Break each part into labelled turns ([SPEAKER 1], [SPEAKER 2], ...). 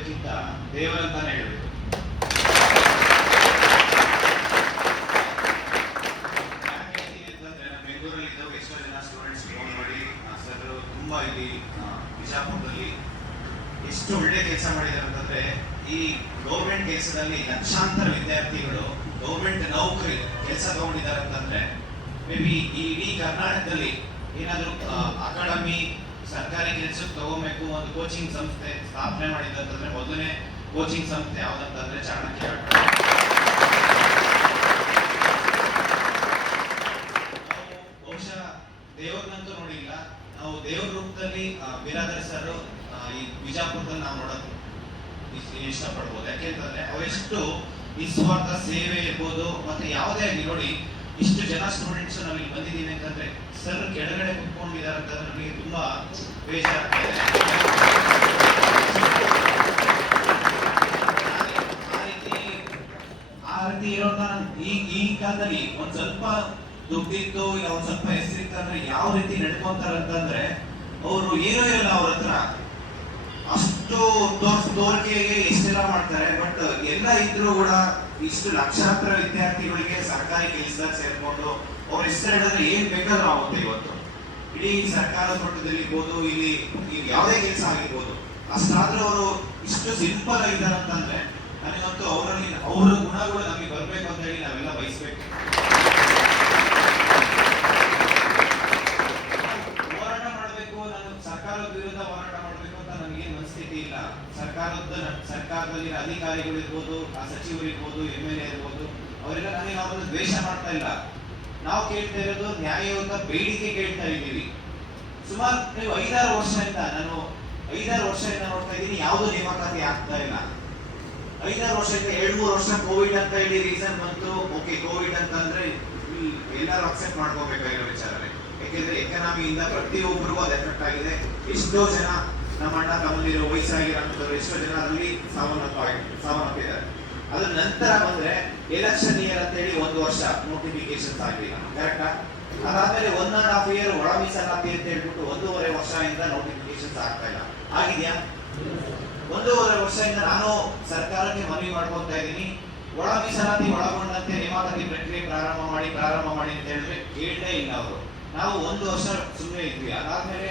[SPEAKER 1] ಹೇಳೋದಕ್ಕಿಂತ ದೇವರಂತಾನೆ ಹೇಳಬೇಕು. ಯಾಕೆ ಹೇಳ್ತೀನಿ ಅಂತಂದ್ರೆ ಬೆಂಗಳೂರಲ್ಲಿ ಇದ್ದಾಗ ಎಷ್ಟೋ ಜನ ಸ್ಟೂಡೆಂಟ್ಸ್ ಫೋನ್ ಮಾಡಿ ತುಂಬಾ ಇಲ್ಲಿ ಬಿಜಾಪುರದಲ್ಲಿ ಎಷ್ಟು ಒಳ್ಳೆ ಕೆಲಸ ಮಾಡಿದ್ದಾರೆ ಅಂತಂದ್ರೆ, ಈ ಗೌರ್ಮೆಂಟ್ ಕೆಲಸದಲ್ಲಿ ಲಕ್ಷಾಂತರ ವಿದ್ಯಾರ್ಥಿಗಳು ಗೌರ್ಮೆಂಟ್ ನೌಕರಿ ಕೆಲಸ ತಗೊಂಡಿದ್ದಾರೆ ಅಂತಂದ್ರೆ ಮೇ ಬಿ ಈ ಇಡೀ ಕರ್ನಾಟಕದಲ್ಲಿ ಏನಾದರೂ ಅಕಾಡೆಮಿ ಸರ್ಕಾರಿ ಕೆಲಸಕ್ಕೆ ತಗೋಬೇಕು ಒಂದು ಕೋಚಿಂಗ್ ಸಂಸ್ಥೆ ಸ್ಥಾಪನೆ ಮಾಡಿದಂತಂದ್ರೆ ಮೊದಲನೇ ಕೋಚಿಂಗ್ ಸಂಸ್ಥೆ ಯಾವ್ದಂತಂದ್ರೆ ಚಾಣಕ್ಯ ಬಹುಶಃ ದೇವ್ರನ್ನಂತೂ ನೋಡಿಲ್ಲ. ನಾವು ದೇವ್ರ ರೂಪದಲ್ಲಿ ಬಿರಾದರ್ ಸರ್ ಈ ಬಿಜಾಪುರದಲ್ಲಿ ನಾವು ನೋಡೋದು. ಇಷ್ಟಪಡ್ಬೋದು. ಯಾಕೆಂತಂದ್ರೆ ಅವೆಷ್ಟು ನಿಸ್ವಾರ್ಥ ಸೇವೆ ಇರ್ಬೋದು, ಮತ್ತೆ ಯಾವುದೇ ಆಗಲಿ ನೋಡಿ ಇಷ್ಟು ಜನ ಸ್ಟೂಡೆಂಟ್ಸ್ ನಾವು ಇಲ್ಲಿ ಬಂದಿದ್ದೀವಿ ಅಂತಂದ್ರೆ ಸರ್ ಕೆಳಗಡೆ ಕುತ್ಕೊಂಡಿದ್ದಾರೆ ಅಂತಂದ್ರೆ ನಮಗೆ ತುಂಬಾ ಬೇಜಾರಾಗ್ತಾ ಆ ರೀತಿ ಆ ರೀತಿ ಇರೋರ್ನ ಈ ಈ ಕಾಲದಲ್ಲಿ ಒಂದ್ ಸ್ವಲ್ಪ ದುಡ್ಡಿತ್ತು ಇಲ್ಲ ಒಂದ್ ಸ್ವಲ್ಪ ಹೆಸರಿತ್ತು ಅಂದ್ರೆ ಯಾವ ರೀತಿ ನಡ್ಕೊಂತಾರೆ ಅಂತಂದ್ರೆ, ಅವರು ಏನೂ ಇರಲ್ಲ ಅವ್ರ ಹತ್ರ. ಅಷ್ಟು ತೋರ್ಸ್, ತೋರಿಕೆಗೆ ಇಷ್ಟೆಲ್ಲ ಮಾಡ್ತಾರೆ ಬಟ್ ಎಲ್ಲ ಇದ್ರೂ ಕೂಡ ಇಷ್ಟು ಲಕ್ಷಾಂತರ ವಿದ್ಯಾರ್ಥಿಗಳಿಗೆ ಸರ್ಕಾರಿ ಕೆಲಸದಾಗ ಸೇರ್ಕೊಂಡು ಅವ್ರ ಹೇಳಿದ್ರೆ ಏನ್ ಬೇಕಾದ್ರೂ ಆಗುತ್ತೆ ಇವತ್ತು. ಇಡೀ ಸರ್ಕಾರದ ಮಟ್ಟದಲ್ಲಿ ಇರ್ಬೋದು ಇಲ್ಲಿ ಈಗ ಯಾವುದೇ ಕೆಲಸ ಆಗಿರ್ಬೋದು. ಅಷ್ಟಾದ್ರೂ ಅವರು ಇಷ್ಟು ಸಿಂಪಲ್ ಆಗಿದ್ದಾರೆ ಅಂತಂದ್ರೆ ನನಗಂತೂ ಅವರಲ್ಲಿ ಅವರ ಗುಣಗಳು ನಮಗೆ ಬರ್ಬೇಕು ಅಂತ ಹೇಳಿ ನಾವೆಲ್ಲ ಬಯಸ್ಬೇಕು. ಹೋರಾಟ ಮಾಡಬೇಕು ನಾನು ಸರ್ಕಾರದ ವಿರುದ್ಧ ಹೋರಾಟ ಮಾಡಬೇಕು ಅಂತ ನನಗೇನು ಮನಸ್ಥಿತಿ ಇಲ್ಲ ಸರ್ಕಾರದ ಸರ್ಕಾರದಲ್ಲಿ ಅಧಿಕಾರಿಗಳು ಇರ್ಬೋದು, ಆ ಸಚಿವರು ಇರ್ಬೋದು, ಎಂ ಎಲ್ ಎ ಇರ್ಬೋದು ಅವರೆಲ್ಲ ನಮಗೆ ನಾವು ದ್ವೇಷ ಮಾಡ್ತಾ ಇಲ್ಲ. ನಾವು ಕೇಳ್ತಾ ಇರೋದು ನ್ಯಾಯಯುತ ಬೇಡಿಕೆ ಕೇಳ್ತಾ ಇದ್ದೀವಿ. ಸುಮಾರು ನೀವು ಐದಾರು ವರ್ಷದಿಂದ, ನಾನು ಐದಾರು ವರ್ಷದಿಂದ ನೋಡ್ತಾ ಇದ್ದೀನಿ, ಯಾವುದು ನೇಮಕಾತಿ ಆಗ್ತಾ ಇಲ್ಲ. ಐದಾರು ವರ್ಷಕ್ಕೆ ಎರಡು ಮೂರು ವರ್ಷ ಕೋವಿಡ್ ಅಂತ ಹೇಳಿ ರೀಸನ್ ಬಂತು. ಓಕೆ, ಕೋವಿಡ್ ಅಂತಂದ್ರೆ ಎಲ್ಲರೂ ಅಕ್ಸೆಪ್ಟ್ ಮಾಡ್ಕೋಬೇಕಾಗಿರೋ ವಿಚಾರನೆ. ಯಾಕೆಂದ್ರೆ ಎಕನಾಮಿಯಿಂದ ಪ್ರತಿಯೊಬ್ಬರಿಗೂ ಅದು ಎಫೆಕ್ಟ್ ಆಗಿದೆ. ಎಷ್ಟೋ ಜನ ನಮ್ಮ ಅಣ್ಣ ತಮ್ಮಂದಿರು ವಯಸ್ಸಾಗಿರೋಂಥವ್ರು ಎಷ್ಟೋ ಜನ ಅದರಲ್ಲಿ ಸಾವನ್ನಪ್ಪ ಸಾವನ್ನಪ್ಪಿದ್ದಾರೆ. ಅದ್ರ ನಂತರ ಬಂದ್ರೆ ಎಲೆಕ್ಷನ್ ಇಯರ್ ಅಂತ ಹೇಳಿ ಒಂದು ವರ್ಷ ನೋಟಿಫಿಕೇಶನ್ ಆಗಿಲ್ಲ ಕರೆಕ್ಟಾ ಅದಾದ್ಮೇಲೆ ಒನ್ ಅಂಡ್ ಹಾಫ್ ಇಯರ್ ಒಳ ಮೀಸಲಾತಿ ಅಂತ ಹೇಳ್ಬಿಟ್ಟು ಒಂದೂವರೆ ವರ್ಷದಿಂದ ನೋಟಿಫಿಕೇಶನ್ ಆಗ್ತಾ ಇಲ್ಲ. ಆಗಿದ್ಯಾ? ಒಂದೂವರೆ ವರ್ಷದಿಂದ ನಾನು ಸರ್ಕಾರಕ್ಕೆ ಮನವಿ ಮಾಡ್ಕೊತಾ ಇದ್ದೀನಿ. ಒಳ ಮೀಸಲಾತಿ ಒಳಗೊಂಡಂತೆ ನೇಮಕಾತಿ ಪ್ರಕ್ರಿಯೆ ಪ್ರಾರಂಭ ಮಾಡಿ ಪ್ರಾರಂಭ ಮಾಡಿ ಅಂತ ಹೇಳಿದ್ರೆ ಕೇಳಲೇ ಇಲ್ಲ ಅವರು. ನಾವು ಒಂದು ವರ್ಷ ಸುಮ್ಮನೆ ಇದ್ವಿ. ಅದಾದ್ಮೇಲೆ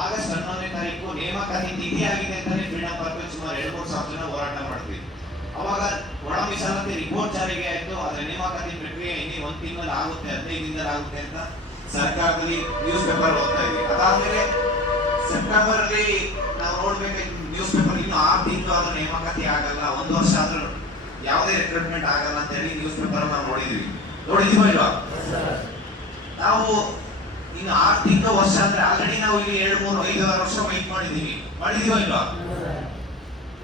[SPEAKER 1] ಆಗಸ್ಟ್ ಹನ್ನೊಂದನೇ ತಾರೀಕು ನೇಮಕಾತಿ ತಿಥಿ ಆಗಿದೆ ಅಂತಾನೆ ಫ್ರೀಡಂ ಪಾರ್ಕ್ ಸುಮಾರು ಎರಡು ಮೂರು ಸಾವಿರ ಜನ ಹೋರಾಟ ಮಾಡ್ತೀವಿ ಅವಾಗ ಒಳ ಮೀಸಲಾತಿ ರಿಪೋರ್ಟ್ ಜಾರಿಗೆ ಆಯ್ತು ಆದರೆ ನೇಮಕಾತಿ ಪ್ರಕ್ರಿಯೆ ಇನ್ನೇ ಒಂದು ತಿಂಗಳು ಆಗುತ್ತೆ ಹದಿನೈದು ದಿನದಲ್ಲಿ ಆಗುತ್ತೆ ಅಂತ ಸರ್ಕಾರದಲ್ಲಿ ನ್ಯೂಸ್ ಪೇಪರ್ ಓದ್ತಾ ಇದ್ವಿ. ಅದಾದ್ಮೇಲೆ ಸೆಪ್ಟೆಂಬರ್ ಅಲ್ಲಿ ನಾವು ನೋಡ್ಬೇಕಾಯ್ತು ನ್ಯೂಸ್ ಪೇಪರ್ ಇನ್ನು ಆರು ತಿಂಗಳು ಆದ್ರೂ ನೇಮಕಾತಿ ಆಗಲ್ಲ ಒಂದು ವರ್ಷ ಆದ್ರೂ ಯಾವುದೇ ರಿಕ್ರೂಟ್ಮೆಂಟ್ ಆಗಲ್ಲ ಅಂತ ಹೇಳಿ ನ್ಯೂಸ್ ಪೇಪರ್ ನಾವು ನೋಡಿದ್ವಿ. ನೋಡಿದೀವ ಇಲ್ವಾ? ನಾವು ಇನ್ನು ಆರು ತಿಂಗಳು ವರ್ಷ ಅಂದ್ರೆ ಆಲ್ರೆಡಿ ನಾವು ಇಲ್ಲಿ ಎರಡು, ಮೂರು ಐದು ಆರು ವರ್ಷ ವೈಟ್ ಮಾಡಿದೀವಿ ಮಾಡಿದೀವೋ ಇಲ್ವಾ?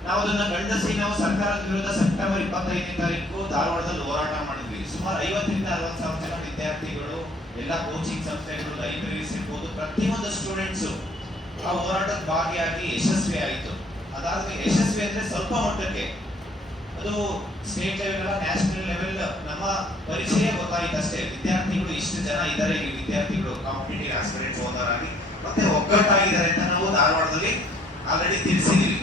[SPEAKER 1] ನಾವು ಅದನ್ನ ಗಂಡಸಿ ನಾವು ಸರ್ಕಾರದ ವಿರುದ್ಧ ಸೆಪ್ಟೆಂಬರ್ ಇಪ್ಪತ್ತೈದನೇ ತಾರೀಕು ಧಾರವಾಡದಲ್ಲಿ ಹೋರಾಟ ಮಾಡಿದ್ವಿ. ಸುಮಾರು ಐವತ್ತರಿಂದ ಅರವತ್ತು ಸಾವಿರ ಜನ ವಿದ್ಯಾರ್ಥಿಗಳು, ಎಲ್ಲ ಕೋಚಿಂಗ್ ಸಂಸ್ಥೆಗಳು ಲೈಬ್ರರೀಸ್ ಇರ್ಬೋದು, ಪ್ರತಿಯೊಂದು ಸ್ಟೂಡೆಂಟ್ಸ್ ಆ ಹೋರಾಟದ ಭಾಗಿಯಾಗಿ ಯಶಸ್ವಿ ಆಯಿತು ಅದಾದ್ಮೇಲೆ ಯಶಸ್ವಿ ಅಂದ್ರೆ ಸ್ವಲ್ಪ ಮಟ್ಟಕ್ಕೆ. ಅದು ಸ್ಟೇಟ್ ಲೆವೆಲ್ ಅಲ್ಲ ನ್ಯಾಷನಲ್ ಲೆವೆಲ್ ನಮ್ಮ ಪರಿಚಯ ಗೊತ್ತಾಯ್ತು ಅಷ್ಟೇ. ವಿದ್ಯಾರ್ಥಿಗಳು ಇಷ್ಟು ಜನ ಇದ್ದಾರೆ, ಈ ವಿದ್ಯಾರ್ಥಿಗಳು ಕಾಂಪಿಟೇಟಿವ್ ಆಸ್ಪಿರೆಂಟ್ಸ್ ಆಗಿ ಮತ್ತೆ ಒಗ್ಗಟ್ಟಾಗಿದ್ದಾರೆ ಅಂತ ನಾವು ಧಾರವಾಡದಲ್ಲಿ ಆಲ್ರೆಡಿ ತಿಳಿಸಿದೀವಿ.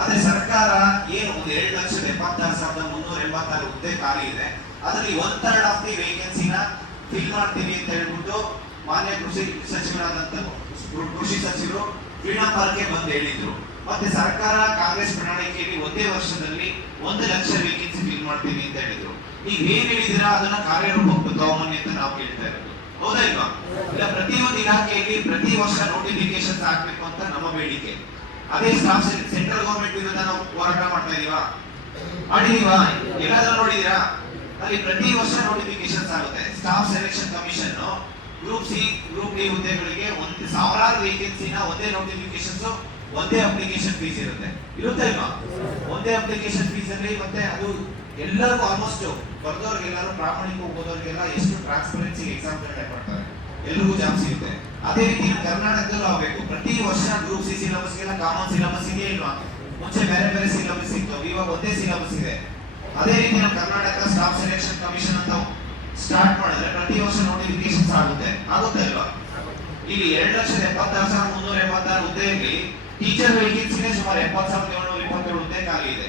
[SPEAKER 1] ಆದ್ರೆ ಸರ್ಕಾರ ಏನು, ಒಂದು ಎರಡು ಲಕ್ಷದ ಎಪ್ಪತ್ತಾರು ಸಾವಿರದ ಮುನ್ನೂರ ಎಂಬತ್ತಾರು ಹುದ್ದೆ ಖಾಲಿ ಇದೆ. ಅದರಲ್ಲಿ ಒನ್ ಥರ್ಡ್ ಆಫ್ ದಿ ವೇಕೆನ್ಸಿನ ಫಿಲ್ ಮಾಡ್ತೀವಿ ಅಂತ ಹೇಳ್ಬಿಟ್ಟು ಮಾನ್ಯ ಕೃಷಿ ಸಚಿವರಾದಂತ ಕೃಷಿ ಸಚಿವರು ಫ್ರೀಡಂ ಪಾರ್ಕ್ಗೆ ಬಂದು ಹೇಳಿದ್ರು. ಮತ್ತೆ ಸರ್ಕಾರ, ಕಾಂಗ್ರೆಸ್ ಪ್ರಣಾಳಿಕೆಯಲ್ಲಿ ಒಂದೇ ವರ್ಷದಲ್ಲಿ ಒಂದು ಲಕ್ಷ ವೇಕೆನ್ಸಿ ಫಿಲ್ ಮಾಡ್ತೀವಿ ಅಂತ ಹೇಳಿದ್ರು. ಈಗ ಏನ್ ಹೇಳಿದಿರಾ ಅದನ್ನ ಕಾರ್ಯರೂಪಕ್ಕೆ ತಗೊಂಬನ್ನಿ ಅಂತ ನಾವು ಕೇಳ್ತಾ ಇರೋದು. ಹೌದಾ ಇಲ್ವಾ? ಇಲ್ಲ ಪ್ರತಿಯೊಂದು ಇಲಾಖೆಯಲ್ಲಿ ಪ್ರತಿ ವರ್ಷ ನೋಟಿಫಿಕೇಶನ್ ಹಾಕ್ಬೇಕು ಅಂತ ನಮ್ಮ ಬೇಡಿಕೆ. ಅದೇ ಸ್ಟಾಫ್ ಸೆಂಟ್ರಲ್ ಗೌರ್ಮೆಂಟ್ ವಿರುದ್ಧ ನಾವು ಹೋರಾಟ ಮಾಡ್ತಾ ಇದೀವಾ? ಮಾಡಿದೀವಾ? ಎಲ್ಲಾದ್ರೂ ನೋಡಿದೀರಾ? ಅಲ್ಲಿ ಪ್ರತಿ ವರ್ಷ ನೋಟಿಫಿಕೇಶನ್ಸ್ ಆಗುತ್ತೆ. Staff selection commission group C group D ಹುದ್ದೆಗಳಿಗೆ ಒಂದು ಸಾವಿರಾರು ವೇಕೆನ್ಸಿನ ಒಂದೇ ನೋಟಿಫಿಕೇಶನ್ಸ್ ಒಂದೇ ಅಪ್ಲಿಕೇಶನ್ ಫೀಸ್ ಇರುತ್ತೆ. ಇರುತ್ತೆ ಅಲ್ವಾ? ಒಂದೇ ಅಪ್ಲಿಕೇಶನ್ ಫೀಸ್ ಅಲ್ಲಿ ಮತ್ತೆ ಅದು ಎಲ್ಲರಿಗೂ ಆಲ್ಮೋಸ್ಟ್ ಬರ್ದವ್ರಿಗೆಲ್ಲರೂ, ಪ್ರಾಮಾಣಿಕ ಓದೋರಿಗೆಲ್ಲ ಎಷ್ಟು ಟ್ರಾನ್ಸ್ಪರೆನ್ಸಿ ಎಕ್ಸಾಮ್ ಕಂಡಕ್ಟ್ ಮಾಡ್ತಾರೆ. ಎಲ್ರಿಗೂ ಜಾಬ್ ಸಿಗುತ್ತೆ. ಅದೇ ರೀತಿ ಕರ್ನಾಟಕದಲ್ಲೂ ಆಗಬೇಕು. ಪ್ರತಿ ವರ್ಷ ಗ್ರೂಪ್ ಸಿ ಸಿಲೆಬಸ್ಗೆಲ್ಲ ಕಾಮನ್ ಸಿಲಬಸ್ ಇದೆ ಇಲ್ವಾ? ಮುಂಚೆ ಬೇರೆ ಬೇರೆ ಸಿಲಬಸ್ ಇತ್ತು. ಇವಾಗ ಒಂದೇ ಸಿಲಬಸ್ ಇದೆ. ಅದೇ ರೀತಿ ನಮ್ಮ ಕರ್ನಾಟಕ ಸ್ಟಾಫ್ ಸೆಲೆಕ್ಷನ್ ಕಮಿಷನ್ ಅಂತ ಸ್ಟಾರ್ಟ್ ಮಾಡಿದ್ರೆ ಪ್ರತಿ ವರ್ಷ ನೋಟಿಫಿಕೇಶನ್ಸ್ ಆಗುತ್ತೆ. ಆಗುತ್ತೆ ಅಲ್ವಾ? ಇಲ್ಲಿ ಎರಡು ಲಕ್ಷದ ಎಪ್ಪತ್ತಾರು ಸಾವಿರದ ಮುನ್ನೂರ ಎಪ್ಪತ್ತಾರು ಹುದ್ದೆಯಲ್ಲಿ ಟೀಚರ್ ವೇಕೆನ್ಸಿನೇ ಸುಮಾರು ಎಪ್ಪತ್ತು ಸಾವಿರದ ಏಳ್ನೂರ ಇಪ್ಪತ್ತೇಳು ಹುದ್ದೆ ಖಾಲಿ ಇದೆ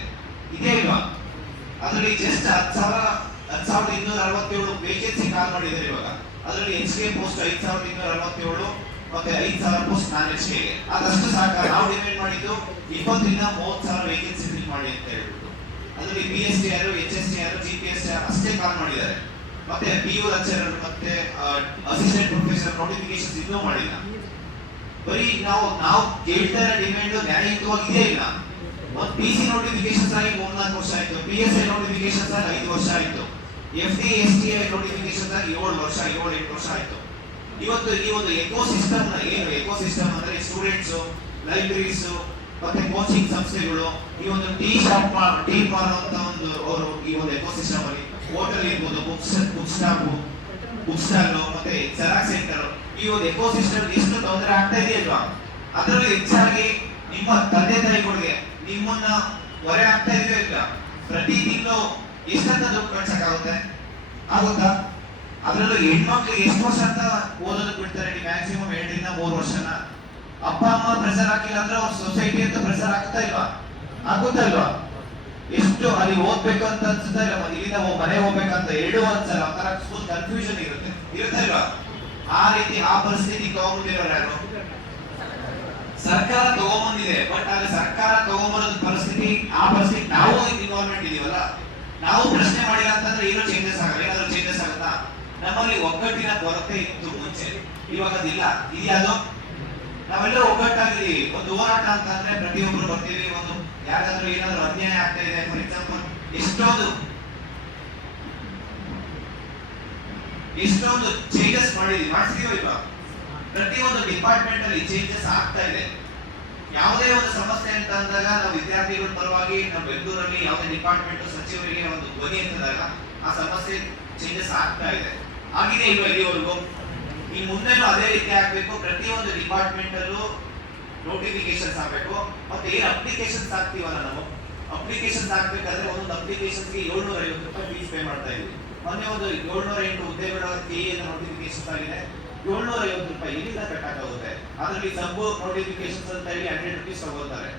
[SPEAKER 1] ಇದೇ ಇಲ್ವಾ ಅದರಲ್ಲಿ ಜಸ್ಟ್ ಹತ್ತು ಸಾವಿರ, ಹತ್ತು ಸಾವಿರದ ಇನ್ನೂರ ಅರವತ್ತೇಳು ವೇಕೆನ್ಸಿ ಕಾಲ್ ಮಾಡಿದ್ದಾರೆ ಇವಾಗ. ಅದರಲ್ಲಿ ಎಚ್ ಕೆ ಪೋಸ್ಟ್ ಐದು ಸಾವಿರದ ಇನ್ನೂರ ಅರವತ್ತೇಳು ಮತ್ತೆ ಐದು ಸಾವಿರ ಪೋಸ್ಟ್ ನಾನ್ ಎಚ್ ಕೆ ಅದಷ್ಟು ಸಾಕ ನಾವು ಡಿಮ್ಯಾಂಡ್ ಮಾಡಿದ್ದು ಇಪ್ಪತ್ತರಿಂದ ಮೂವತ್ತು ಸಾವಿರ ವೇಕೆನ್ಸಿ ಫಿಲ್ ಮಾಡಿ ಅಂತ ಹೇಳ್ಬಿಟ್ಟು. ಅದರಲ್ಲಿ B S T R H S T R G P S T R ಅಷ್ಟೇ ಕಾಲ್ ಮಾಡಿದ್ದಾರೆ. ಮತ್ತೆ ಪಿ ಯು ಲೆಕ್ಚರರ್ ಮತ್ತೆ ಅಸಿಸ್ಟೆಂಟ್ ಪ್ರೊಫೆಸರ್ ನೋಟಿಫಿಕೇಶನ್ ಇನ್ನೂ ಮಾಡಿಲ್ಲ. ಬರೀ ನಾವು ನಾವು ಕೇಳ್ತಾ ಇರೋ ಡಿಮ್ಯಾಂಡ್ ನ್ಯಾಯಯುತವಾಗಿದೆ ಇಲ್ಲ. ಒಂದು ಪಿ ಸಿ ನೋಟಿಫಿಕೇಶನ್ಸ್ ಆಗಿ ಮೂರ್ನಾಲ್ಕು ವರ್ಷ ಆಯ್ತು. ಪಿ ಎಸ್ ಐ ನೋಟಿಫಿಕೇಶನ್ಸ್ ಆಗಿ ಐದು ವರ್ಷ ಆಯ್ತು. F D S T I notifications ಆಗಿ ಏಳು ವರ್ಷ, ಏಳು ಎಂಟು ವರ್ಷ ಆಯ್ತು. ಇವತ್ತು ಈ ಒಂದು ಎಕೋ ಸಿಸ್ಟಮ್ ಏನು? ಎಕೋ ಸಿಸ್ಟಮ್ ಅಂದ್ರೆ ಸ್ಟೂಡೆಂಟ್ಸ್ ಲೈಬ್ರರೀಸ್ ಮತ್ತೆ ಕೋಚಿಂಗ್ ಸಂಸ್ಥೆಗಳು ಈ ಒಂದು ಟೀ ಶಾಪ್ ಟೀ ಪಾರ್ ಅಂತ ಒಂದು ಅವರು ಈ ಒಂದು ಎಕೋ ಸಿಸ್ಟಮ್ ಅಲ್ಲಿ ಹೋಟೆಲ್ ಇರ್ಬೋದು books book stop book stall ಮತ್ತೆ ಜೆರಾಕ್ಸ್ ಸೆಂಟರ್ ಈ ಒಂದು ಎಕೋ ಸಿಸ್ಟಮ್ ಎಷ್ಟು ತೊಂದರೆ ಆಗ್ತಾ ಇದೆಯಲ್ವಾ ಅದರಲ್ಲೂ ಹೆಚ್ಚಾಗಿ ನಿಮ್ಮ ತಂದೆ ತಾಯಿಗಳಿಗೆ ನಿಮ್ಮನ್ನ ಹೊರೆ ಆಗ್ತಾ ಇದೆಯೋ ಇಲ್ಲ ಪ್ರತಿ ತಿಂಗಳು ಎಷ್ಟಂತ ದುಡ್ಡು ಕಳ್ಸಕ್ಕಾಗುತ್ತೆ ಆಗುತ್ತಾ? ಅದರಲ್ಲೂ ಹೆಣ್ಮಕ್ಳು ಎಷ್ಟು ವರ್ಷ ಅಂತ ಓದೋದಕ್ಕೆ ಬಿಡ್ತಾರೆ ಮ್ಯಾಕ್ಸಿಮಮ್ ಎರಡರಿಂದ ಮೂರು ವರ್ಷನ? ಅಪ್ಪ, ಅಮ್ಮ ಪ್ರೆಸರ್ ಹಾಕಿಲ್ಲ ಅಂದ್ರೆ ಅವ್ರ ಸೊಸೈಟಿ ಅಂತ ಪ್ರೆಸರ್ ಆಗ್ತಾ ಇಲ್ವಾ? ಆಗುತ್ತಾ ಇಲ್ವಾ? ಎಷ್ಟು ಅಲ್ಲಿ ಓದ್ಬೇಕು ಅಂತ ಅನ್ಸುತ್ತಾ ಇಲ್ಲ ಇಲ್ಲಿಂದ ಮನೆ ಹೋಗ್ಬೇಕಂತ ಎರಡು ಅನ್ಸಲ್ಲ ಒಂಥರ ಫುಲ್ ಕನ್ಫ್ಯೂಷನ್ ಇರುತ್ತೆ. ಇರುತ್ತಾ ಇಲ್ವಾ? ಆ ರೀತಿ ಆ ಪರಿಸ್ಥಿತಿ ತಗೊಂಡ್ಬಿಟ್ಟಿರೋರು ಯಾರು ಸರ್ಕಾರ ತಗೊಂಬಂದಿದೆ ಬಟ್ ಅಲ್ಲಿ ಸರ್ಕಾರ ತಗೊಂಬರೋದ್ ಪರಿಸ್ಥಿತಿ, ಆ ಪರಿಸ್ಥಿತಿ ನಾವು ಇನ್ವಾಲ್ವ್ಮೆಂಟ್ ಇದೀವಲ್ಲ? ನಾವು ಪ್ರಶ್ನೆ ಮಾಡಿಲ್ಲ ಅಂತಂದ್ರೆ ಏನೋ ಚೇಂಜಸ್ ಆಗಲ್ಲ. ಏನಾದ್ರು ಚೇಂಜಸ್ ಆಗುತ್ತಾ? ನಮ್ಮಲ್ಲಿ ಒಗ್ಗಟ್ಟಿನ ಕೊರತೆ ಇತ್ತು ಮುಂಚೆ. ಇವಾಗ ಅದಿಲ್ಲ ಇದೆಯಾದ್ರು ನಾವೆಲ್ಲ ಒಗ್ಗಟ್ಟಾಗಿದ್ದೀವಿ. ಒಂದು ಹೋರಾಟ ಅಂತಂದ್ರೆ ಪ್ರತಿಯೊಬ್ಬರು ಬರ್ತೀವಿ. ಒಂದು ಯಾರಾದ್ರೂ ಏನಾದ್ರು ಅನ್ಯಾಯ ಆಗ್ತಾ ಇದೆ ಫಾರ್ ಎಕ್ಸಾಂಪಲ್ ಎಷ್ಟೊಂದು ಎಷ್ಟೊಂದು ಚೇಂಜಸ್ ಮಾಡಿದೀವಿ. ಮಾಡಿಸಿದೀವ ಇಲ್ವಾ ಪ್ರತಿಯೊಂದು ಡಿಪಾರ್ಟ್ಮೆಂಟ್ ಅಲ್ಲಿ ಚೇಂಜಸ್ ಆಗ್ತಾ ಇದೆ. ಯಾವುದೇ ಒಂದು ಸಮಸ್ಯೆ ಅಂತ ಅಂದಾಗ ನಾವು ವಿದ್ಯಾರ್ಥಿಗಳ ಪರವಾಗಿ ನಮ್ಮ ಬೆಂಗಳೂರಲ್ಲಿ ಯಾವುದೇ ಡಿಪಾರ್ಟ್ಮೆಂಟ್ ಸಚಿವರಿಗೆ ಒಂದು ಧ್ವನಿ ಅಂತಂದಾಗ ಆ ಸಮಸ್ಯೆ ಚೇಂಜಸ್ ಆಗ್ತಾ ಇದೆ. ಆಗಿದೆ ಇಲ್ವಾ ಇಲ್ಲಿವರೆಗೂ. ಈ ಮುಂದೆನೂ ಅದೇ ರೀತಿ ಆಗ್ಬೇಕು. ಪ್ರತಿಯೊಂದು ಡಿಪಾರ್ಟ್ಮೆಂಟ್ ಅಲ್ಲೂ ನೋಟಿಫಿಕೇಶನ್ಸ್ ಆಗ್ಬೇಕು. ಮತ್ತೆ ಏನ್ ಅಪ್ಲಿಕೇಶನ್ಸ್ ಹಾಕ್ತೀವಲ್ಲ ನಾವು? ಅಪ್ಲಿಕೇಶನ್ಸ್ ಹಾಕ್ಬೇಕಾದ್ರೆ ಒಂದೊಂದು ಅಪ್ಲಿಕೇಶನ್ಸ್ಗೆ ಏಳ್ನೂರ ಐವತ್ತು ರೂಪಾಯಿ ಫೀಸ್ ಪೇ ಮಾಡ್ತಾ ಇದ್ವಿ ಮೊನ್ನೆ ಒಂದು ಏಳ್ನೂರ ಎಂಟು ಹುದ್ದೆಗಳ ಕೆ ನೋಟಿಫಿಕೇಶನ್ ಆಗಿದೆ. ಏಳ್ನೂರ ಐವತ್ತು ರೂಪಾಯಿ ಇಲ್ಲಿಂದ ಕಟ್ಟಕ್ಕಾಗುತ್ತೆ ಅದರಲ್ಲಿ ಸಬ್ ನೋಟಿಫಿಕೇಶನ್ಸ್ ಅಂತ ಹೇಳಿ ಹಂಡ್ರೆಡ್ ರುಪೀಸ್ ತಗೋತಾರೆ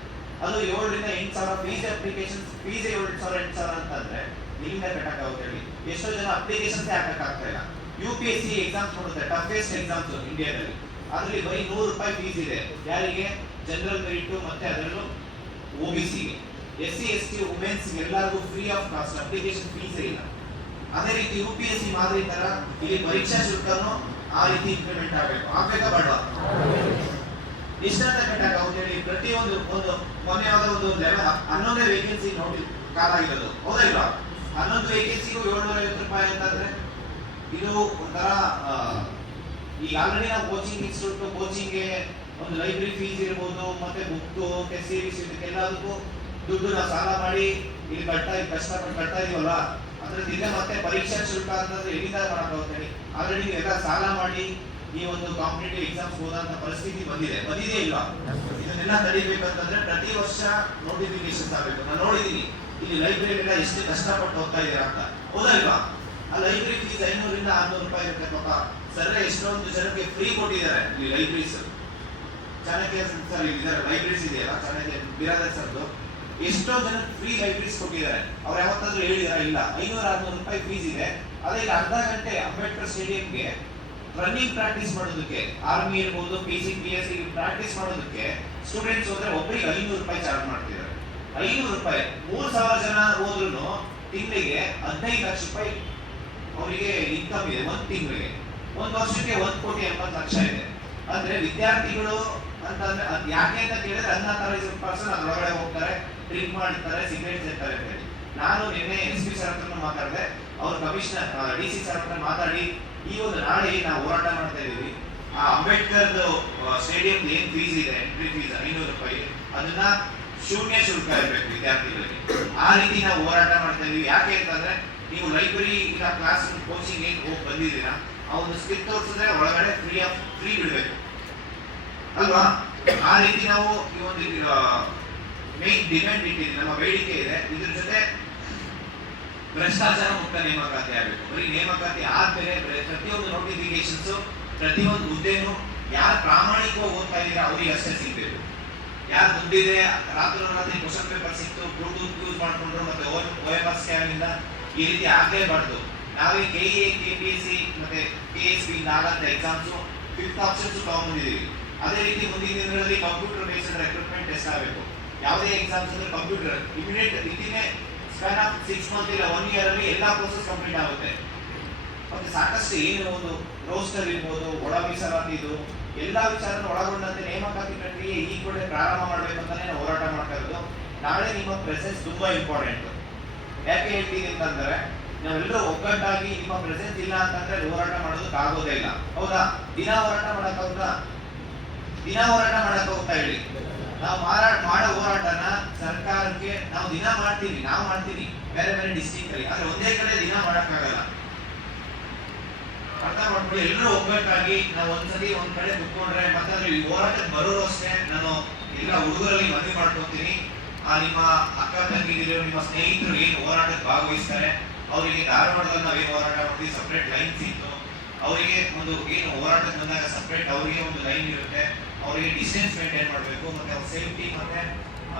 [SPEAKER 1] ಅದು ಏಳರಿಂದ ಎಂಟು ಸಾವಿರ ಫೀಸ್ ಅಪ್ಲಿಕೇಶನ್ ಫೀಸ್ ಏಳು ಸಾವಿರ, ಎಂಟು ಸಾವಿರ ಅಂತಂದ್ರೆ ಇಲ್ಲಿಂದ ಕಟ್ಟಕ್ಕಾಗುತ್ತೆ ಹೇಳಿ. ಎಷ್ಟೋ ಜನ ಅಪ್ಲಿಕೇಶನ್ಸ್ ಹಾಕಕ್ಕಾಗ್ತಾ ಇಲ್ಲ U P S C exams ಕೊಡುತ್ತೆ ಟಫೆಸ್ಟ್ ಎಕ್ಸಾಮ್ಸ್ ಇಂಡಿಯಾದಲ್ಲಿ. ಅದರಲ್ಲಿ ಬರೀ ನೂರು ರೂಪಾಯಿ ಫೀಸ್ ಇದೆ. ಯಾರಿಗೆ? ಜನರಲ್ ಮೆರಿಟ್ ಮತ್ತೆ ಅದರಲ್ಲೂ ಒ ಬಿ ಸಿಗೆ S C S T women's ಎಲ್ಲರಿಗೂ free of cost application fees ಇಲ್ಲ. ಅದೇ ರೀತಿ ಯು ಪಿ ಎಸ್ ಸಿ ಮಾದರಿ ತರ ಇಲ್ಲಿ ಪರೀಕ್ಷಾ ಶುಲ್ಕನು ಆ ರೀತಿ ಇಂಪ್ಲಿಮೆಂಟ್ ಆಗಬೇಕು. ಆಗ್ಬೇಕಾ ಬೇಡವಾ? ಎಷ್ಟಂತ ಅವ್ರು ಹೇಳಿ ಪ್ರತಿಯೊಂದು ಒಂದು ಮೊನ್ನೆ ಒಂದು ಲೆವೆಲ್ ಹನ್ನೊಂದೇ ವೇಕೆನ್ಸಿ ನೋಡಿ ಕಾಲ ಇರೋದು ಹೌದಾ ಇಲ್ವಾ? ಹನ್ನೊಂದು ವೇಕೆನ್ಸಿಗೂ ಏಳ್ನೂರ ಐವತ್ತು ರೂಪಾಯಿ ಅಂತಂದ್ರೆ ಇದು ಒಂಥರ ಈಗ ಆಲ್ರೆಡಿ ನಾವು ಕೋಚಿಂಗ್ ಇನ್ಸ್ಟಿಟ್ಯೂಟ್ ಕೋಚಿಂಗ್ಗೆ ಒಂದು ಲೈಬ್ರರಿ ಫೀಸ್ ಇರ್ಬೋದು, ಮತ್ತೆ ಬುಕ್ಕು ಟೆಸ್ಟ್ ಸೀರೀಸ್ ಇದಕ್ಕೆಲ್ಲದಕ್ಕೂ ದುಡ್ಡು ನಾವು ಸಾಲ ಮಾಡಿ ಇಲ್ಲಿ ಕಟ್ತಾ ಕಷ್ಟಪಟ್ಟು ಕಟ್ತಾ ಇದೀವಲ್ಲ? ಅದ್ರದಿಂದ ಮತ್ತೆ ಪರೀಕ್ಷಾ ಶುಲ್ಕ ಅಂತಂದ್ರೆ ಎಲ್ಲಿಂದ ಅಂತ ಹೇಳಿ ಆಲ್ರೆಡಿ ನೀವೆಲ್ಲ ಸಾಲ ಮಾಡಿ ಈ ಒಂದು ಕಾಂಪಿಟೇಟಿವ್ ಎಕ್ಸಾಮ್ಸ್ ಹೋದಂತ ಪರಿಸ್ಥಿತಿ ಬಂದಿದೆ. ಬಂದಿದೆ ಇಲ್ವಾ? ಇದನ್ನೆಲ್ಲ ತಡಿಬೇಕಂತಂದ್ರೆ ಪ್ರತಿ ವರ್ಷ ನೋಟಿಫಿಕೇಶನ್ ಆಗಬೇಕು. ನಾನು ನೋಡಿದೀನಿ. ಇಲ್ಲಿ ಲೈಬ್ರರಿ ಎಲ್ಲ ಎಷ್ಟು ಕಷ್ಟಪಟ್ಟು ಹೋಗ್ತಾ ಇದ್ದೀರಾ ಅಂತ. ಹೌದಾ ಆ ಲೈಬ್ರರಿ ಫೀಸ್ ಐನೂರಿಂದ ಆರ್ನೂರು ರೂಪಾಯಿ ಇರುತ್ತೆ ಪಾಪ. ಸರ್ ಎಷ್ಟೊಂದು ಜನಕ್ಕೆ ಫ್ರೀ ಕೊಟ್ಟಿದ್ದಾರೆ ಇಲ್ಲಿ ಲೈಬ್ರರೀಸ್. ಚಾಣಕ್ಯ ಸರ್ ಇದ್ದಾರೆ. ಲೈಬ್ರರೀಸ್ ಇದೆಯಲ್ಲ? ಚಾಣಕ್ಯ, ಬಿರಾದರ್ ಸರ್ದು. ಎಷ್ಟೋ ಜನ ಫ್ರೀ ಲೈಬ್ರರೀಸ್ ಕೊಟ್ಟಿದ್ದಾರೆ. ಅವ್ರು ಯಾವತ್ತಾದ್ರೂ ಹೇಳಿದಾರ ಇಲ್ಲ. ಐನೂರ ಆರ್ನೂರು ರೂಪಾಯಿ ಫೀಸ್ ಇದೆ. ಅದೇ ಈಗ ಅರ್ಧ ಗಂಟೆ ಅಂಬೇಡ್ಕರ್ ಸ್ಟೇಡಿಯಂಗೆ ರನ್ನಿಂಗ್ ಪ್ರಾಕ್ಟೀಸ್ ಮಾಡೋದಕ್ಕೆ ಆರ್ಮಿ ಇರ್ಬೋದು P C P S practice ಮಾಡೋದಕ್ಕೆ ಸ್ಟೂಡೆಂಟ್ಸ್ ಹೋದ್ರೆ ಒಬ್ಬರಿಗೆ ಐನೂರು ರೂಪಾಯಿ ಚಾರ್ಜ್ ಮಾಡ್ತಿದ್ದಾರೆ. ಐನೂರು ರೂಪಾಯಿ. ಮೂರ್ ಸಾವಿರ ಜನ ಹೋದ್ರು ತಿಂಗಳಿಗೆ ಹದಿನೈದು ಲಕ್ಷ ರೂಪಾಯಿ ಅವರಿಗೆ ಇನ್ಕಮ್ ಇದೆ, ಒಂದು ತಿಂಗಳಿಗೆ. ಒಂದು ವರ್ಷಕ್ಕೆ ಒಂದು ಕೋಟಿ ಎಂಬತ್ತು ಲಕ್ಷ ಇದೆ. ಅಂದ್ರೆ ವಿದ್ಯಾರ್ಥಿಗಳು ಅಂತಂದ್ರೆ ಅದ್ ಯಾಕೆ ಅಂತ ಕೇಳಿದ್ರೆ ಅನ್ಅಥರೈಸ್ಡ್ ಪರ್ಸನ್ ಅದ್ರೊಳಗಡೆ ಹೋಗ್ತಾರೆ. ಡ್ರಿಂಕ್ ಮಾಡ್ತಾರೆ ಸಿಗರೇಟ್ ಸೇರ್ತಾರೆ ಅಂತೇಳಿ ನಾನು ನಿನ್ನೆ ಎಸ್ ಪಿ ಸರ್ ಹತ್ರ ಮಾತಾಡಿದೆ. ಅವ್ರ ಕಮಿಷನರ್ ಡಿ ಸಿ ಸರ್ ಹತ್ರ ಮಾತಾಡಿ, ಈ ಒಂದು ನಾಳೆ ನಾವು ಹೋರಾಟ ಮಾಡ್ತಾ ಇದೀವಿ ಆ ಅಂಬೇಡ್ಕರ್ ಸ್ಟೇಡಿಯಂ ಏನ್ ಫೀಸ್ ಇದೆ ಎಂಟ್ರಿ ಫೀಸ್ ಐನೂರು ರೂಪಾಯಿ. ಅದನ್ನ ಶೂನ್ಯ ಶುಲ್ಕ ಇರಬೇಕು ವಿದ್ಯಾರ್ಥಿಗಳಿಗೆ. ಆ ರೀತಿ ನಾವು ಹೋರಾಟ ಮಾಡ್ತಾ ಇದೀವಿ ಯಾಕೆ ಅಂತಂದ್ರೆ, ನೀವು ಲೈಬ್ರರಿ ಇಲ್ಲ ಕ್ಲಾಸ್ ಕೋಚಿಂಗ್ ಏನ್ ಹೋಗಿ ಬಂದಿದ್ದೀರಾ, ಆ ಒಂದು ಸ್ಕಿಲ್ ತೋರಿಸಿದ್ರೆ ಒಳಗಡೆ ಫ್ರೀ ಆಫ್ ಫ್ರೀ ಬಿಡಬೇಕು. ಅಲ್ವಾ? ಆ ರೀತಿ ನಾವು ಈ ಒಂದು ಮೇನ್ ಡಿಮ್ಯಾಂಡ್ ಇಟ್ಟಿದೆ, ನಮ್ಮ ಬೇಡಿಕೆ ಇದೆ. ಇದ್ರ ಜೊತೆ ಭ್ರಷ್ಟಾಚಾರ ಮುಕ್ತ ನೇಮಕಾತಿ ಆಗಬೇಕು. ಬರೀ ನೇಮಕಾತಿ ಆದ್ಮೇಲೆ ಪ್ರ- ಪ್ರತಿಯೊಂದು ನೋಟಿಫಿಕೇಶನ್ಸ್ ಪ್ರತಿಯೊಂದು ಹುದ್ದೆನು ಯಾರು ಪ್ರಾಮಾಣಿಕವಾಗಿ ಓದ್ತಾ ಇದ್ದೀರಾ, ಅವ್ರಿಗೆ ಅಷ್ಟೇ ಸಿಗ್ಬೇಕು. ಯಾರು ದುಡ್ಡಿದೆ, ರಾತ್ರಿ ರಾತ್ರಿ ಕ್ವಶನ್ ಪೇಪರ್ ಸಿಕ್ತು ಬ್ಲೂಟೂತ್ ಯೂಸ್ ಮಾಡ್ಕೊಂಡ್ರು ಮತ್ತೆ ಓ ಎಂ ಆರ್ ಸ್ಕ್ಯಾನ್ ಈ ರೀತಿ ಆಗಲೇಬಾರ್ದು. ನಾವೇ K E K P S C ಮತ್ತೆ ಪಿ ಎಸ್ ಬಿ ನಾಲ್ಕು ಎಕ್ಸಾಮ್ಸು ಫಿಫ್ತ್ ಆಪ್ಷನ್ಸ್ ತಗೊಂಡ್ಬಂದಿದ್ದೀವಿ. ಅದೇ ರೀತಿ ಮುಂದಿನ ದಿನಗಳಲ್ಲಿ ಕಂಪ್ಯೂಟರ್ ಬೇಸ್ಡ್ ರೆಕ್ರೂಟ್ಮೆಂಟ್ ಟೆಸ್ಟ್ ಆಗಬೇಕು. ಯಾವುದೇ ಎಕ್ಸಾಮ್ಸ್ ಅಂದ್ರೆ computer immediate within span of six month ಇಲ್ಲ ಒನ್ ಇಯರ್ ಅಲ್ಲಿ ಎಲ್ಲ ಕೋರ್ಸಸ್ ಕಂಪ್ಲೀಟ್ ಆಗುತ್ತೆ. ಮತ್ತೆ ಸಾಕಷ್ಟು ಏನು ಒಂದು ರೋಸ್ಟರ್ ಇರ್ಬೋದು, ಒಳ ಮೀಸಲಾತಿದು ಎಲ್ಲ ವಿಚಾರನ ಒಳಗೊಂಡಂತೆ ನೇಮಕಾತಿ ಪ್ರಕ್ರಿಯೆ ಈ ಕೂಡ ಪ್ರಾರಂಭ ಮಾಡಬೇಕಂತಾನೆ ನಾವು ಹೋರಾಟ ಮಾಡ್ತಾ ಇರೋದು. ನಾಳೆ ನಿಮ್ಮ ಪ್ರೆಸೆನ್ಸ್ ತುಂಬಾ ಇಂಪಾರ್ಟೆಂಟ್ ಯಾಕೆ ಹೇಳ್ತೀನಿ ಅಂತಂದ್ರೆ, ನಾವೆಲ್ಲರೂ ಒಗ್ಗಟ್ಟಾಗಿ ನಿಮ್ಮ ಪ್ರೆಸೆನ್ಸ್ ಇಲ್ಲ ಅಂತಂದ್ರೆ ಅಲ್ಲಿ ಹೋರಾಟ ಮಾಡೋದಕ್ಕೆ ಆಗೋದೇ ಇಲ್ಲ. ಹೌದಾ? ದಿನ ಹೋರಾಟ ಮಾಡಕ್ ದಿನ ಹೋರಾಟ ಮಾಡಕ್ ಹೋಗ್ತಾ ಹೇಳಿ ನಾವು ಮಾರಾಟ ಮಾಡೋ ಹೋರಾಟನ ಸರ್ಕಾರಕ್ಕೆ ನಾವು ದಿನ ಮಾಡ್ತೀವಿ, ನಾವು ಮಾಡ್ತೀವಿ, ಬೇರೆ ಬೇರೆ ಡಿಸ್ಟಿಕ್ ಅಲ್ಲಿ. ಆದ್ರೆ ಒಂದೇ ಕಡೆ ದಿನ ಮಾಡಕ್ಕಾಗಲ್ಲ. ಅರ್ಥ ಮಾಡ್ಕೊಳ್ಳಿ ಎಲ್ಲರೂ ಒಗ್ಗಟ್ಟಾಗಿ ನಾವು ಒಂದ್ಸರಿ ಒಂದ್ ಕಡೆ ಕುತ್ಕೊಂಡ್ರೆ ಮತ್ತೆ ಈ ಹೋರಾಟಕ್ಕೆ ಬರೋರು ಅಷ್ಟೇ. ನಾನು ಎಲ್ಲ ಹುಡುಗರಲ್ಲಿ ಮನವಿ ಮಾಡ್ಕೊತೀನಿ. ಆ ನಿಮ್ಮ ಅಕ್ಕ ತಂಗಿದಿರೋ, ನಿಮ್ಮ ಸ್ನೇಹಿತರು ಏನು ಹೋರಾಟಕ್ಕೆ ಭಾಗವಹಿಸ್ತಾರೆ, ಅವರಿಗೆ ಧಾರವಾಡದಲ್ಲಿ ನಾವೇನು ಹೋರಾಟ ಮಾಡ್ತೀವಿ? ಸಪ್ರೇಟ್ ಲೈನ್ಸ್ ಇತ್ತು. ಅವರಿಗೆ ಒಂದು ಏನು ಹೋರಾಟಕ್ಕೆ ಬಂದಾಗ ಸಪ್ರೇಟ್ ಅವರಿಗೆ ಒಂದು ಲೈನ್ ಇರುತ್ತೆ. ಅವರಿಗೆ ಡಿಸ್ಟೆನ್ಸ್ ಮೇಂಟೈನ್ ಮಾಡಬೇಕು, ಮತ್ತು ಅವ್ರ ಸೇಫ್ಟಿ ಮತ್ತೆ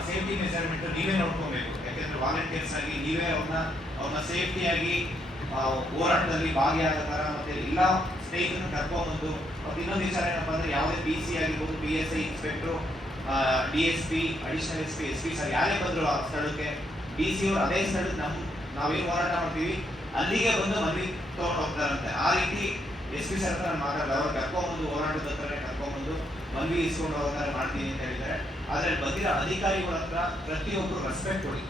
[SPEAKER 1] ಸೇಫ್ಟಿ ಮೆಜರ್ಮೆಂಟ್ ನೀವೇ ನೋಡ್ಕೋಬೇಕು. ಯಾಕೆಂದರೆ ವಾಲಂಟಿಯರ್ಸ್ ಆಗಿ ನೀವೇ ಅವ್ರನ್ನ ಅವ್ರನ್ನ ಸೇಫ್ಟಿಯಾಗಿ ಹೋರಾಟದಲ್ಲಿ ಭಾಗಿಯಾಗೋ ಥರ, ಮತ್ತು ಎಲ್ಲ ಸ್ನೇಹಿತರನ್ನು ಕರ್ಕೊಂಬಂದು, ಮತ್ತು ಇನ್ನೊಂದು ವಿಚಾರ ಏನಪ್ಪ ಅಂದರೆ ಯಾವುದೇ ಪಿ ಸಿ ಆಗಿರ್ಬೋದು P S I inspector D S P additional S P S P sir ಯಾರೇ ಬಂದರೂ ಆ ಸ್ಥಳಕ್ಕೆ ಡಿ ಸಿ ಅವರು ಅದೇ ಸ್ಥಳಕ್ಕೆ ನಮ್ಮ ನಾವೇನು ಹೋರಾಟ ಮಾಡ್ತೀವಿ, ಅಲ್ಲಿಗೆ ಬಂದು ಮನವಿ ತಗೊಂಡು ಹೋಗ್ತಾರಂತೆ. ಆ ರೀತಿ ಎಸ್ ಪಿ ಸರ್ ಹತ್ರ ನಾನು ಅವ್ರು ಕರ್ಕೊಂಬಂದು ಹೋರಾಟದ ಹತ್ರ ಕರ್ಕೊಂಬಂದು ಮನವಿ ಇಸ್ಕೊಂಡು ಹೋಗೋದಾರ ಮಾಡ್ತೀನಿ ಅಂತ ಹೇಳಿದ್ರೆ ಆದ್ರೆ ಬದಿರ ಅಧಿಕಾರಿಗಳ ಹತ್ರ ಪ್ರತಿಯೊಬ್ಬರು ರೆಸ್ಪೆಕ್ಟ್ ಕೊಡಿ.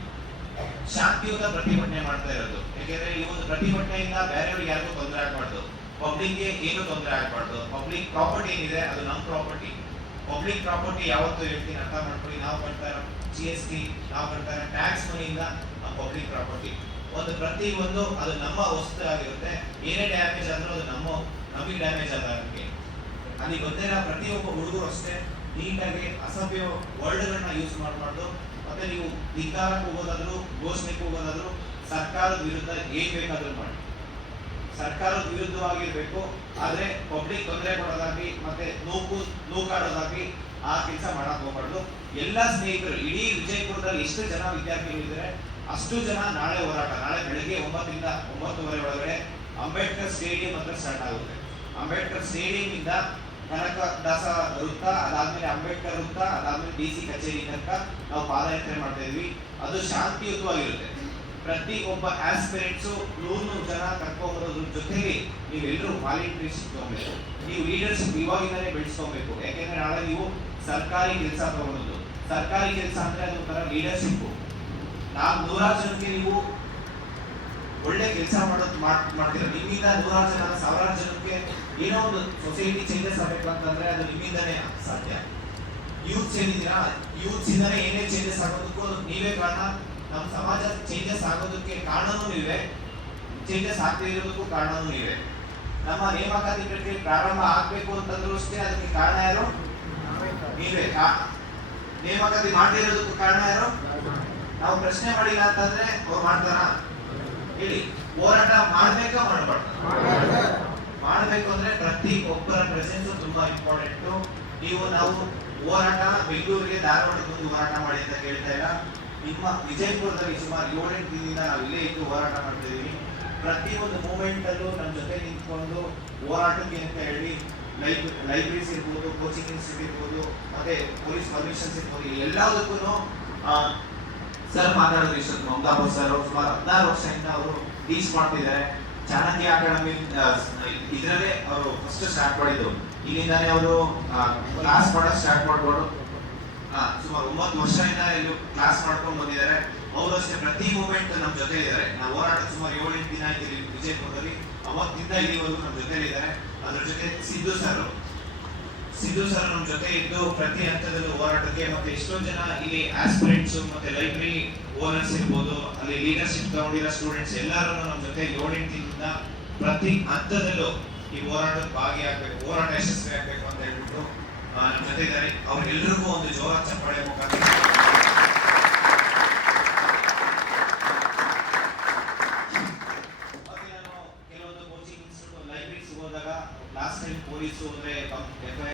[SPEAKER 1] ಶಾಂತಿಯುತ ಪ್ರತಿಭಟನೆ ಮಾಡ್ತಾ ಇರೋದು. ಯಾಕೆಂದ್ರೆ ಈ ಒಂದು ಪ್ರತಿಭಟನೆಯಿಂದ ಬೇರೆಯವ್ರಿಗೆ ಯಾರಿಗೂ ತೊಂದರೆ ಆಗಬಾರ್ದು. ಪಬ್ಲಿಕ್ಗೆ ಏನು ತೊಂದರೆ ಆಗ್ಬಾರ್ದು. ಪಬ್ಲಿಕ್ ಪ್ರಾಪರ್ಟಿ ಏನಿದೆ, ಅದು ನಮ್ಮ ಪ್ರಾಪರ್ಟಿ ಪಬ್ಲಿಕ್ ಪ್ರಾಪರ್ಟಿ ಯಾವತ್ತೂ ಹೇಳ್ತೀನಿ, ಅರ್ಥ ಮಾಡ್ಕೊಳ್ಳಿ. ನಾವು ಕಟ್ತಾ ಇರೋ ಜಿ ಎಸ್ ಟಿ ನಾವು ಕಟ್ತಾ ಇರೋ ಟ್ಯಾಕ್ಸ್ ಮನಿಯಿಂದ ನಮ್ಮ ಪಬ್ಲಿಕ್ ಪ್ರಾಪರ್ಟಿ ಒಂದು ಪ್ರತಿ ಒಂದು ಅದು ನಮ್ಮ ವಸ್ತು ಆಗಿರುತ್ತೆ. ಏನೇ ಡ್ಯಾಮೇಜ್ ಆದ್ರೂ ಅದು ನಮ್ಮ, ನಮಗೆ ಡ್ಯಾಮೇಜ್ ಆದಾಗೆ ಅಲ್ಲಿ ಗೊತ್ತಿಲ್ಲ ಪ್ರತಿಯೊಬ್ಬ ಹುಡುಗರು ಅಷ್ಟೇ ನೀಟಾಗಿ ಅಸಭ್ಯ ವರ್ಡ್ಗಳನ್ನ ಯೂಸ್ ಮಾಡಬಾರ್ದು. ಮತ್ತೆ ನೀವು ಧಿಕ್ಕಾರಕ್ಕೆ ಹೋಗೋದಾದ್ರು, ಘೋಷಣೆಗೆ ಹೋಗೋದಾದ್ರು ಸರ್ಕಾರದ ವಿರುದ್ಧ ಏನ್ ಬೇಕಾದ್ರೂ ಮಾಡಿ. ಸರ್ಕಾರದ ವಿರುದ್ಧವಾಗಿರ್ಬೇಕು. ಆದ್ರೆ ಪಬ್ಲಿಕ್ ತೊಂದರೆ ಕೊಡೋದಾಗಿ ಮತ್ತೆ ನೂಕು ನೋಕಾಡೋದಾಗಿ ಆ ಕೆಲಸ ಮಾಡಕ್ ಹೋಗ್ಬಾರ್ದು. ಎಲ್ಲ ಸ್ನೇಹಿತರು, ಇಡೀ ವಿಜಯಪುರದಲ್ಲಿ ಎಷ್ಟು ಜನ ವಿದ್ಯಾರ್ಥಿಗಳು ಇದ್ದಾರೆ, ಅಷ್ಟು ಜನ ನಾಳೆ ಹೋರಾಟ. ನಾಳೆ ಬೆಳಗ್ಗೆ ಒಂಬತ್ತರಿಂದ ಒಂಬತ್ತುವರೆ ಒಳಗಡೆ ಅಂಬೇಡ್ಕರ್ ಸ್ಟೇಡಿಯಂ ಹತ್ರ ಸ್ಟಾರ್ಟ್ ಆಗುತ್ತೆ. ಅಂಬೇಡ್ಕರ್ ಸ್ಟೇಡಿಯಂ ಇಂದ ಕನಕದಾಸ ವೃತ್ತ, ಅದಾದ್ಮೇಲೆ ಅಂಬೇಡ್ಕರ್ ವೃತ್ತ, ಅದಾದ್ಮೇಲೆ ಡಿ ಸಿ ಕಚೇರಿ ತನಕ ನಾವು ಪಾದಯಾತ್ರೆ ಮಾಡ್ತಾ ಇದ್ವಿ. ಅದು ಶಾಂತಿಯುತವಾಗಿರುತ್ತೆ. ಪ್ರತಿ ಒಬ್ಬ ಆಸ್ಪಿರೆಂಟ್ಸು ನೂರು ನೂರು ಜನ ಕರ್ಕೊಂಬರೋದ್ರ ಜೊತೆಗೆ ನೀವೆಲ್ಲರೂ ವಾಲಂಟಿಯರ್ಶಿಪ್ ತಗೋಬೇಕು ನೀವು ಲೀಡರ್ಶಿಪ್ ಇವಾಗಿಂದಲೇ ಬೆಳೆಸ್ಕೋಬೇಕು. ಯಾಕೆಂದ್ರೆ ನಾಳೆ ನೀವು ಸರ್ಕಾರಿ ಕೆಲಸ ತಗೊಳ್ಳೋದು ಸರ್ಕಾರಿ ಕೆಲಸ ಅಂದ್ರೆ ಅದೊಂಥರ ಲೀಡರ್ಶಿಪ್ ನಾವು ನೂರಾರು ಜನಕ್ಕೆ ನೀವು ಒಳ್ಳೆ ಕೆಲಸ ಮಾಡೋದು ಮಾಡ್- ಮಾಡ್ತೀರಾ. ನಿಮ್ಮಿಂದ ನೂರಾರು ಜನ, ಸಾವಿರಾರು ಜನಕ್ಕೆ ಏನೋ ಒಂದು ಸೊಸೈಟಿ ಚೇಂಜಸ್ ಆಗಬೇಕು ಅಂತಂದ್ರೆ ಅದು ನಿಮ್ಮಿಂದನೇ ಸಾಧ್ಯ. ಯೂತ್ಸ್ ಏನಿದ್ದೀರಾ ಯೂತ್ ಇಂದಾನೆ ಏನೇ ಚೇಂಜಸ್ ಆಗೋದಕ್ಕೂ ನೀವೇ ಕಾರಣ. ನಮ್ಮ ಸಮಾಜ ಚೇಂಜಸ್ ಆಗೋದಕ್ಕೆ ಕಾರಣನೂ ನೀವೇ. ಚೇಂಜಸ್ ಆಗದೆ ಇರೋದಕ್ಕೂ ಕಾರಣನೂ ನೀವೇ. ನಮ್ಮ ನೇಮಕಾತಿ ಪ್ರಕ್ರಿಯೆ ಪ್ರಾರಂಭ ಆಗ್ಬೇಕು ಅಂತಂದ್ರೂ ಅಷ್ಟೇ ಅದಕ್ಕೆ ಕಾರಣ ಯಾರು? ನೀವೇ. ನೇಮಕಾತಿ ಮಾಡದೇ ಇರೋದಕ್ಕೂ ಕಾರಣ ಯಾರು? ನಾವು ಪ್ರಶ್ನೆ ಮಾಡಿಲ್ಲ ಅಂತಂದ್ರೆ ಅವ್ರು ಮಾಡ್ತಾರಾ? ಹೇಳಿ. ಹೋರಾಟ ಮಾಡ್ಬೇಕಾ ಮಾಡಬಾರ್ದು? ಮಾಡ್ಬೇಕು ಅಂದ್ರೆ ಪ್ರತಿ ಒಬ್ಬರ ಪ್ರೆಸೆನ್ಸ್ ತುಂಬಾ ಇಂಪಾರ್ಟೆಂಟ್ ನೀವು ನಾವು ಹೋರಾಟ, ಬೆಂಗಳೂರಿಗೆ ಧಾರವಾಡಕ್ಕೆ ಬಂದು ಹೋರಾಟ ಮಾಡಿ ಅಂತ ಕೇಳ್ತಾ ಇಲ್ಲ. ನಿಮ್ಮ ವಿಜಯಪುರದಲ್ಲಿ ಸುಮಾರು ಏಳೆಂಟು ದಿನದಿಂದ ನಾವು ಇಲ್ಲೇ ಇದ್ದು ಹೋರಾಟ ಮಾಡ್ತಿದೀವಿ ಪ್ರತಿ ಒಂದು ಮೂಮೆಂಟ್ ಅಲ್ಲೂ ನಮ್ಮ ಜೊತೆ ನಿಂತ್ಕೊಂಡು ಹೋರಾಟಕ್ಕೆ ಅಂತ ಹೇಳಿ ಲೈಬ್, ಲೈಬ್ರರೀಸ್ ಇರ್ಬೋದು ಕೋಚಿಂಗ್ ಇನ್ಸ್ಟಿಟ್ಯೂಟ್ ಇರ್ಬೋದು, ಮತ್ತೆ ಪೊಲೀಸ್ ಪರ್ಮಿಷನ್ಸ್ ಇರ್ಬೋದು ಎಲ್ಲದಕ್ಕೂ ಸರ್ ಮಾತಾಡೋದು ಇಷ್ಟೊತ್ತು ಮಮತಾಬಾದ್ ಸರ್ ಸುಮಾರು ಹದಿನಾರು ವರ್ಷದಿಂದ ಅವರು ಟೀಚ್ ಮಾಡ್ತಿದ್ದಾರೆ. ಚಾಣಕ್ಯ ಅಕಾಡೆಮಿ ಇದರಲ್ಲೇ ಅವರು ಫಸ್ಟ್ ಸ್ಟಾರ್ಟ್ ಮಾಡಿದ್ದು. ಇಲ್ಲಿಂದಾನೇ ಅವರು ಕ್ಲಾಸ್ ಮಾಡೋದು ಸ್ಟಾರ್ಟ್ ಆ, ಸುಮಾರು ಒಂಬತ್ತು ವರ್ಷದಿಂದ ಇಲ್ಲಿ ಕ್ಲಾಸ್ ಮಾಡ್ಕೊಂಡು ಬಂದಿದ್ದಾರೆ. ಅವರು ಅಷ್ಟೇ ಪ್ರತಿ ಮೂಮೆಂಟ್ ನಮ್ಮ ಜೊತೆ ಇದ್ದಾರೆ ನಾವು ಹೋರಾಟ ಸುಮಾರು ಏಳೆಂಟು ದಿನ ಆಯ್ತು ಇಲ್ಲಿ ವಿಜಯಪುರದಲ್ಲಿ. ಅವತ್ತಿಂದ ಇಲ್ಲಿವರೆಗೂ ನಮ್ಮ ಜೊತೆ ಇದ್ದಾರೆ ಅದ್ರ ಜೊತೆ ಸಿದ್ದು ಸರ್ ಸಿದ್ದು ಸರ್ ನಮ್ಮ ಜೊತೆ ಇದ್ದು ಪ್ರತಿ ಹಂತದಲ್ಲೂ ಹೋರಾಟಕ್ಕೆ ಮತ್ತೆ ಎಷ್ಟೋ ಜನ ಇಲ್ಲಿ ಆಸ್ಪಿರೆಂಟ್ಸ್ ಮತ್ತೆ ಲೈಬ್ರರಿ ಓನರ್ಸ್ ಇರ್ಬೋದು, ಅಲ್ಲಿ ಲೀಡರ್ಶಿಪ್ ತಗೊಂಡಿರೋ ಸ್ಟೂಡೆಂಟ್ಸ್ ಎಲ್ಲರೂ ನಮ್ಮ ಜೊತೆ ದಿನದಿಂದ ಪ್ರತಿ ಹಂತದಲ್ಲೂ ಈ ಹೋರಾಟಕ್ಕೆ ಭಾಗಿಯಾಗಬೇಕು, ಹೋರಾಟ ಯಶಸ್ವಿ ಆಗ್ಬೇಕು ಅಂತ ಹೇಳ್ಬಿಟ್ಟು ನಮ್ಮ ಜೊತೆ ಇದ್ದಾರೆ. ಅವ್ರಿಗೆಲ್ಲರಿಗೂ ಒಂದು ಜೋರ ಚಪ್ಪಾಳೆ ಮುಖಾಂತರ.